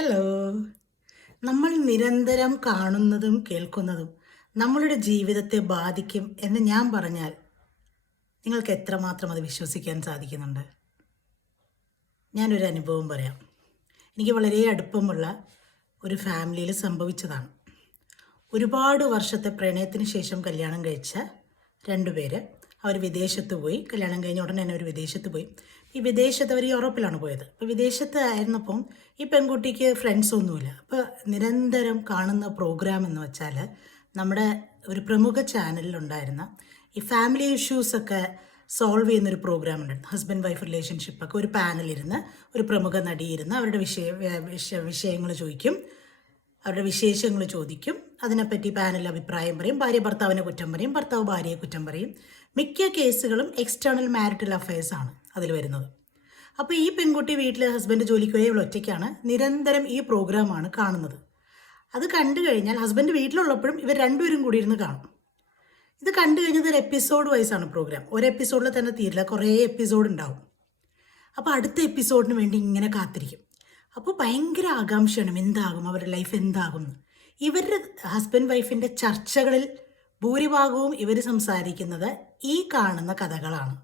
Hello നമ്മൾ നിരന്തരം കാണുന്നതും കേൾക്കുന്നതും നമ്മളുടെ ജീവിതത്തെ ബാധിക്കും എന്ന് ഞാൻ പറഞ്ഞാൽ നിങ്ങൾക്ക് എത്രമാത്രം അത് വിശ്വസിക്കാൻ സാധിക്കുന്നുണ്ട്? ഞാനൊരു അനുഭവം പറയാം. എനിക്ക് വളരെ അടുപ്പമുള്ള ഒരു ഫാമിലിയിൽ സംഭവിച്ചതാണ്. ഒരുപാട് വർഷത്തെ പ്രണയത്തിന് ശേഷം കല്യാണം കഴിച്ച രണ്ടുപേര് അവർ വിദേശത്ത് പോയി. കല്യാണം കഴിഞ്ഞ ഉടനെ തന്നെ അവർ വിദേശത്ത് പോയി. ഈ വിദേശത്ത് അവർ യൂറോപ്പിലാണ് പോയത്. അപ്പോൾ വിദേശത്ത് ആയിരുന്നപ്പം ഈ പെൺകുട്ടിക്ക് ഫ്രണ്ട്സ് ഒന്നുമില്ല. അപ്പോൾ നിരന്തരം കാണുന്ന പ്രോഗ്രാം എന്ന് വെച്ചാൽ നമ്മുടെ ഒരു പ്രമുഖ ചാനലിലുണ്ടായിരുന്ന ഈ ഫാമിലി ഇഷ്യൂസൊക്കെ സോൾവ് ചെയ്യുന്നൊരു പ്രോഗ്രാം ഉണ്ടായിരുന്നു. ഹസ്ബൻഡ് വൈഫ് റിലേഷൻഷിപ്പൊക്കെ ഒരു പാനലിരുന്ന് ഒരു പ്രമുഖ നടിയിരുന്ന് അവരുടെ വിഷയ വിഷയ വിഷയങ്ങൾ ചോദിക്കും. അവരുടെ വിശേഷങ്ങൾ ചോദിക്കും. അതിനെപ്പറ്റി പാനൽ അഭിപ്രായം പറയും. ഭാര്യ ഭർത്താവിനെ കുറ്റം പറയും. ഭർത്താവ് ഭാര്യയെ കുറ്റം പറയും. മിക്ക കേസുകളും എക്സ്റ്റേണൽ മാരിറ്റൽ അഫയേഴ്സ് ആണ് അതിൽ വരുന്നത്. അപ്പോൾ ഈ പെൺകുട്ടി വീട്ടിലെ ഹസ്ബൻഡ് ജോലിക്ക് പോയി ഒറ്റയ്ക്കാണ്. നിരന്തരം ഈ പ്രോഗ്രാമാണ് കാണുന്നത്. അത് കണ്ടു കഴിഞ്ഞാൽ ഹസ്ബൻഡ് വീട്ടിലുള്ളപ്പോഴും ഇവർ രണ്ടുപേരും കൂടി ഇരുന്ന് കാണും. ഇത് കണ്ടു കഴിഞ്ഞത് ഒരു എപ്പിസോഡ് വൈസാണ് പ്രോഗ്രാം ഒരു എപ്പിസോഡിൽ തന്നെ തീരില്ല. കുറേ എപ്പിസോഡ് ഉണ്ടാവും. അപ്പോൾ അടുത്ത എപ്പിസോഡിന് വേണ്ടി ഇങ്ങനെ കാത്തിരിക്കും. അപ്പോൾ ഭയങ്കര ആകാംക്ഷയാണ്. എന്താകും? അവരുടെ ലൈഫ് എന്താകും ഇവരുടെ ഹസ്ബൻഡ് വൈഫിന്റെ ചർച്ചകളിൽ ഭൂരിഭാഗവും ഇവർ സംസാരിക്കുന്നത് ഈ കാണുന്ന കഥകളാണ്.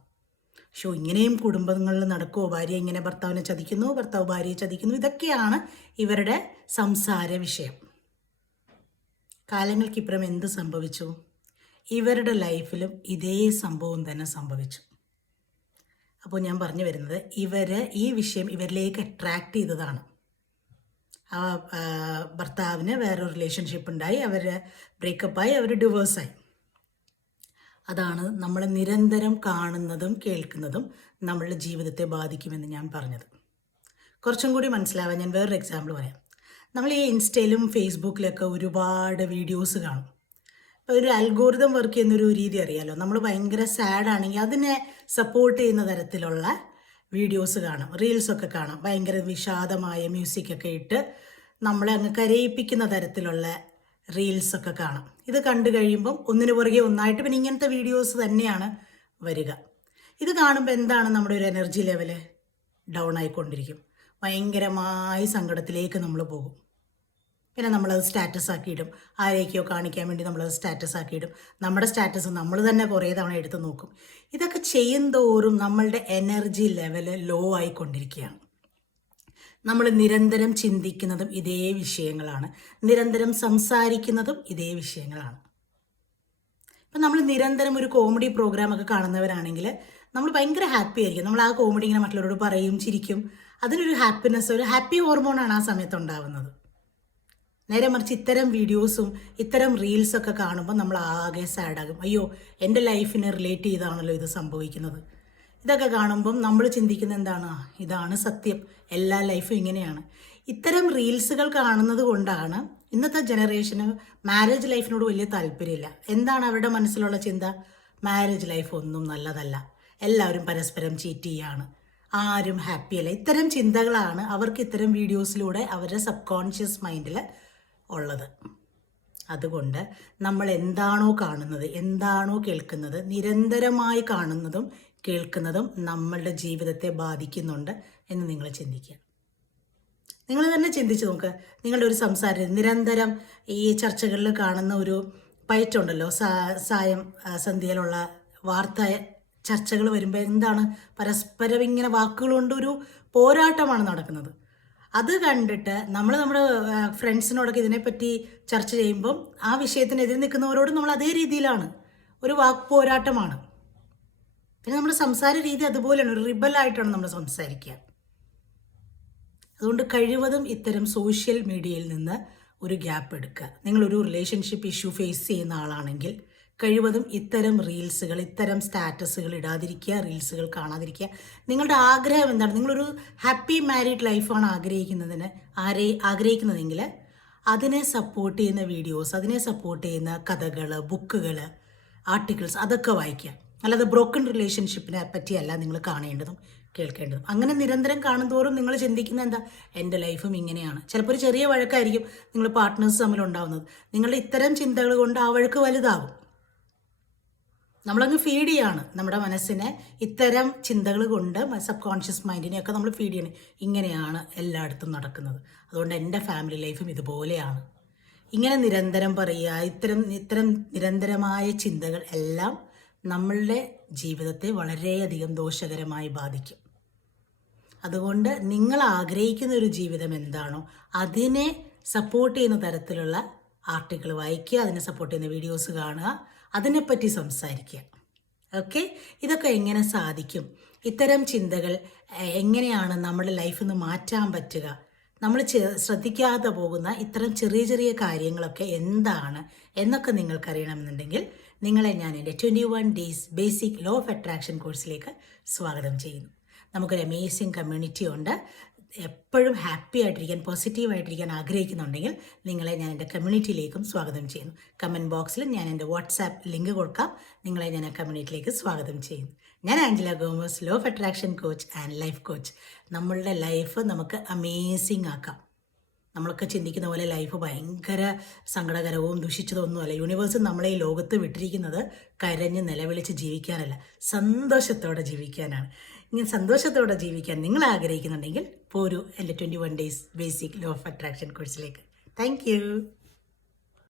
പക്ഷോ ഇങ്ങനെയും കുടുംബങ്ങളിൽ നടക്കുമോ ഭാര്യ ഇങ്ങനെ ഭർത്താവിനെ ചതിക്കുന്നു ഭർത്താവ് ഭാര്യയെ ചതിക്കുന്നു ഇതൊക്കെയാണ് ഇവരുടെ സംസാര വിഷയം. കാലങ്ങൾക്കിപ്പുറം എന്ത് സംഭവിച്ചു? ഇവരുടെ ലൈഫിലും ഇതേ സംഭവം തന്നെ സംഭവിച്ചു. അപ്പോൾ ഞാൻ പറഞ്ഞു വരുന്നത് ഇവർ ഈ വിഷയം ഇവരിലേക്ക് അട്രാക്ട് ചെയ്തതാണ്. ഭർത്താവിന് വേറെ റിലേഷൻഷിപ്പ് ഉണ്ടായി. അവർ ബ്രേക്കപ്പായി അവർ ഡിവോഴ്സായി അതാണ് നമ്മൾ നിരന്തരം കാണുന്നതും കേൾക്കുന്നതും നമ്മളുടെ ജീവിതത്തെ ബാധിക്കുമെന്ന് ഞാൻ പറഞ്ഞത്. കുറച്ചും കൂടി മനസ്സിലാവാൻ ഞാൻ വേറൊരു എക്സാമ്പിൾ പറയാം. നമ്മൾ ഈ ഇൻസ്റ്റയിലും ഫേസ്ബുക്കിലൊക്കെ ഒരുപാട് വീഡിയോസ് കാണും. ഒരു അൽഗോരിതം വർക്ക് ചെയ്യുന്നൊരു രീതി അറിയാലോ? നമ്മൾ ഭയങ്കര സാഡ് ആണെങ്കിൽ അതിനെ സപ്പോർട്ട് ചെയ്യുന്ന തരത്തിലുള്ള വീഡിയോസ് കാണാം. റീൽസൊക്കെ കാണാം. ഭയങ്കര വിഷാദമായ മ്യൂസിക്കൊക്കെ ഇട്ട് നമ്മളെ അങ്ങ് കരയിപ്പിക്കുന്ന തരത്തിലുള്ള റീൽസൊക്കെ കാണാം. ഇത് കണ്ടു കഴിയുമ്പം ഒന്നിനു പുറകെ ഒന്നായിട്ട് പിന്നെ ഇങ്ങനത്തെ വീഡിയോസ് തന്നെയാണ് വരിക. ഇത് കാണുമ്പോൾ എന്താണ് നമ്മുടെ ഒരു എനർജി ലെവൽ ഡൗൺ ആയിക്കൊണ്ടിരിക്കും. ഭയങ്കരമായി സങ്കടത്തിലേക്ക് നമ്മൾ പോകും. പിന്നെ നമ്മളത് സ്റ്റാറ്റസ് ആക്കിയിടും. ആരെയൊക്കെയോ കാണിക്കാൻ വേണ്ടി നമ്മളത് സ്റ്റാറ്റസ് ആക്കിയിടും. നമ്മുടെ സ്റ്റാറ്റസ് നമ്മൾ തന്നെ കുറേ തവണ എടുത്ത് നോക്കും. ഇതൊക്കെ ചെയ്യുന്തോറും നമ്മളുടെ എനർജി ലെവൽ ലോ ആയിക്കൊണ്ടിരിക്കുകയാണ്. നമ്മൾ നിരന്തരം ചിന്തിക്കുന്നതും ഇതേ വിഷയങ്ങളാണ്. നിരന്തരം സംസാരിക്കുന്നതും ഇതേ വിഷയങ്ങളാണ്. ഇപ്പം നമ്മൾ നിരന്തരം ഒരു കോമഡി പ്രോഗ്രാം ഒക്കെ കാണുന്നവരാണെങ്കിൽ നമ്മൾ ഭയങ്കര ഹാപ്പി ആയിരിക്കും. നമ്മൾ ആ കോമഡി ഇങ്ങനെ മറ്റുള്ളവരോട് പറയും ചിരിക്കും. അതിനൊരു ഹാപ്പിനെസ് ഒരു ഹാപ്പി ഹോർമോണാണ് ആ സമയത്ത് ഉണ്ടാവുന്നത്. നേരെ മറിച്ച് ഇത്തരം വീഡിയോസും ഇത്തരം റീൽസൊക്കെ കാണുമ്പോൾ നമ്മൾ ആകെ സാഡാകും അയ്യോ എന്റെ ലൈഫിനെ റിലേറ്റ് ചെയ്താണല്ലോ ഇത് സംഭവിക്കുന്നത്. ഇതൊക്കെ കാണുമ്പം നമ്മൾ ചിന്തിക്കുന്ന എന്താണ്? ഇതാണ് സത്യം. എല്ലാ ലൈഫും ഇങ്ങനെയാണ്. ഇത്തരം റീൽസുകൾ കാണുന്നത് കൊണ്ടാണ് ഇന്നത്തെ ജനറേഷന് മാരേജ് ലൈഫിനോട് വലിയ താല്പര്യമില്ല. എന്താണ് അവരുടെ മനസ്സിലുള്ള ചിന്ത? മാരേജ് ലൈഫ് ഒന്നും നല്ലതല്ല. എല്ലാവരും പരസ്പരം ചീറ്റ് ചെയ്യാണ്. ആരും ഹാപ്പിയല്ല ഇത്തരം ചിന്തകളാണ് അവർക്ക് ഇത്തരം വീഡിയോസിലൂടെ അവരുടെ സബ് കോൺഷ്യസ് മൈൻഡിൽ ഉള്ളത്. അതുകൊണ്ട് നമ്മൾ എന്താണോ കാണുന്നത് എന്താണോ കേൾക്കുന്നത് നിരന്തരമായി കാണുന്നതും കേൾക്കുന്നതും നമ്മളുടെ ജീവിതത്തെ ബാധിക്കുന്നുണ്ട് എന്ന് നിങ്ങൾ ചിന്തിക്കുക. നിങ്ങൾ തന്നെ ചിന്തിച്ച് നോക്ക്. നിങ്ങളുടെ ഒരു സംസാരം നിരന്തരം ഈ ചർച്ചകളിൽ കാണുന്ന ഒരു പയറ്റുണ്ടല്ലോ. സാ- സായം സന്ധ്യയിലുള്ള വാർത്ത ചർച്ചകൾ വരുമ്പോൾ എന്താണ്? പരസ്പരം ഇങ്ങനെ വാക്കുകൾ ഒരു പോരാട്ടമാണ് നടക്കുന്നത്. അത് കണ്ടിട്ട് നമ്മൾ നമ്മുടെ ഫ്രണ്ട്സിനോടൊക്കെ ഇതിനെപ്പറ്റി ചർച്ച ചെയ്യുമ്പം ആ വിഷയത്തിനെതിരെ നിൽക്കുന്നവരോട് നമ്മൾ അതേ രീതിയിലാണ്. ഒരു വാക്ക് പോരാട്ടമാണ് പിന്നെ നമ്മുടെ സംസാര രീതി അതുപോലെയാണ്. ഒരു റിബലായിട്ടാണ് നമ്മൾ സംസാരിക്കുക. അതുകൊണ്ട് കഴിവതും ഇത്തരം സോഷ്യൽ മീഡിയയിൽ നിന്ന് ഒരു ഗ്യാപ്പ് എടുക്കുക. നിങ്ങളൊരു റിലേഷൻഷിപ്പ് ഇഷ്യൂ ഫേസ് ചെയ്യുന്ന ആളാണെങ്കിൽ കഴിവതും ഇത്തരം റീൽസുകൾ ഇത്തരം സ്റ്റാറ്റസുകൾ ഇടാതിരിക്കുക റീൽസുകൾ കാണാതിരിക്കുക. നിങ്ങളുടെ ആഗ്രഹം എന്താണ്? നിങ്ങളൊരു ഹാപ്പി മാരീഡ് ലൈഫാണ് ആഗ്രഹിക്കുന്നതിന് ആരെ ആഗ്രഹിക്കുന്നതെങ്കിൽ അതിനെ സപ്പോർട്ട് ചെയ്യുന്ന വീഡിയോസ് അതിനെ സപ്പോർട്ട് ചെയ്യുന്ന കഥകൾ ബുക്കുകൾ ആർട്ടിക്കിൾസ് അതൊക്കെ വായിക്കുക. അല്ലാതെ ബ്രോക്കൺ റിലേഷൻഷിപ്പിനെ പറ്റിയല്ല നിങ്ങൾ കാണേണ്ടതും കേൾക്കേണ്ടതും. അങ്ങനെ നിരന്തരം കാണുന്തോറും നിങ്ങൾ ചിന്തിക്കുന്ന എന്താ? എന്റെ ലൈഫും ഇങ്ങനെയാണ്. ചിലപ്പോൾ ഒരു ചെറിയ വഴക്കായിരിക്കും നിങ്ങൾ പാർട്ട്നേഴ്സ് തമ്മിൽ ഉണ്ടാവുന്നത്. നിങ്ങളുടെ ഇത്തരം ചിന്തകൾ കൊണ്ട് ആ വഴക്ക് വലുതാകും നമ്മളങ്ങ് ഫീഡ് ചെയ്യാണ് നമ്മുടെ മനസ്സിനെ ഇത്തരം ചിന്തകൾ കൊണ്ട് സബ് കോൺഷ്യസ് മൈൻഡിനെയൊക്കെ നമ്മൾ ഫീഡ് ചെയ്യണം. ഇങ്ങനെയാണ് എല്ലായിടത്തും നടക്കുന്നത്. അതുകൊണ്ട് എന്റെ ഫാമിലി ലൈഫും ഇതുപോലെയാണ്. ഇങ്ങനെ നിരന്തരം പറയുക ഇത്തരം ഇത്തരം നിരന്തരമായ ചിന്തകൾ എല്ലാം നമ്മളുടെ ജീവിതത്തെ വളരെയധികം ദോഷകരമായി ബാധിക്കും. അതുകൊണ്ട് നിങ്ങൾ ആഗ്രഹിക്കുന്ന ഒരു ജീവിതം എന്താണോ അതിനെ സപ്പോർട്ട് ചെയ്യുന്ന തരത്തിലുള്ള ആർട്ടിക്കിൾ വായിക്കുക അതിനെ സപ്പോർട്ട് ചെയ്യുന്ന വീഡിയോസ് കാണുക അതിനെപ്പറ്റി സംസാരിക്കുക. ഓക്കെ ഇതൊക്കെ എങ്ങനെ സാധിക്കും? ഇത്തരം ചിന്തകൾ എങ്ങനെയാണ് നമ്മുടെ ലൈഫിൽ നിന്ന് മാറ്റാൻ പറ്റുക? നമ്മൾ ശ്രദ്ധിക്കാതെ പോകുന്ന ഇത്തരം ചെറിയ ചെറിയ കാര്യങ്ങളൊക്കെ എന്താണ് എന്നൊക്കെ നിങ്ങൾക്കറിയണമെന്നുണ്ടെങ്കിൽ നിങ്ങളെ ഞാൻ എന്റെ twenty one days basic law of attraction കോഴ്സിലേക്ക് സ്വാഗതം ചെയ്യുന്നു. നമുക്കൊരു അമേസിങ് കമ്മ്യൂണിറ്റി ഉണ്ട്. എപ്പോഴും ഹാപ്പി ആയിട്ടിരിക്കാൻ പോസിറ്റീവ് ആയിട്ടിരിക്കാൻ ആഗ്രഹിക്കുന്നുണ്ടെങ്കിൽ നിങ്ങളെ ഞാൻ എന്റെ കമ്മ്യൂണിറ്റിയിലേക്കും സ്വാഗതം ചെയ്യുന്നു. കമന്റ് ബോക്സിൽ ഞാൻ എന്റെ വാട്സാപ്പ് ലിങ്ക് കൊടുക്കാം. നിങ്ങളെ ഞാൻ ആ കമ്മ്യൂണിറ്റിയിലേക്ക് സ്വാഗതം ചെയ്യുന്നു. ഞാൻ Angela Gomez law of attraction coach and life coach നമ്മളുടെ ലൈഫ് നമുക്ക് അമേസിങ് ആക്കാം. നമ്മളൊക്കെ ചിന്തിക്കുന്ന പോലെ ലൈഫ് ഭയങ്കര സങ്കടകരവും ദുഷിച്ചതൊന്നുമല്ല യൂണിവേഴ്സ് നമ്മളെ ഈ ലോകത്ത് വിട്ടിരിക്കുന്നത് കരഞ്ഞ് നിലവിളിച്ച് ജീവിക്കാനല്ല. സന്തോഷത്തോടെ ജീവിക്കാനാണ്. ഇങ്ങനെ സന്തോഷത്തോടെ ജീവിക്കാൻ നിങ്ങൾ ആഗ്രഹിക്കുന്നുണ്ടെങ്കിൽ പോരൂ എന്റെ twenty one days basic law of attraction കോഴ്സിലേക്ക് താങ്ക്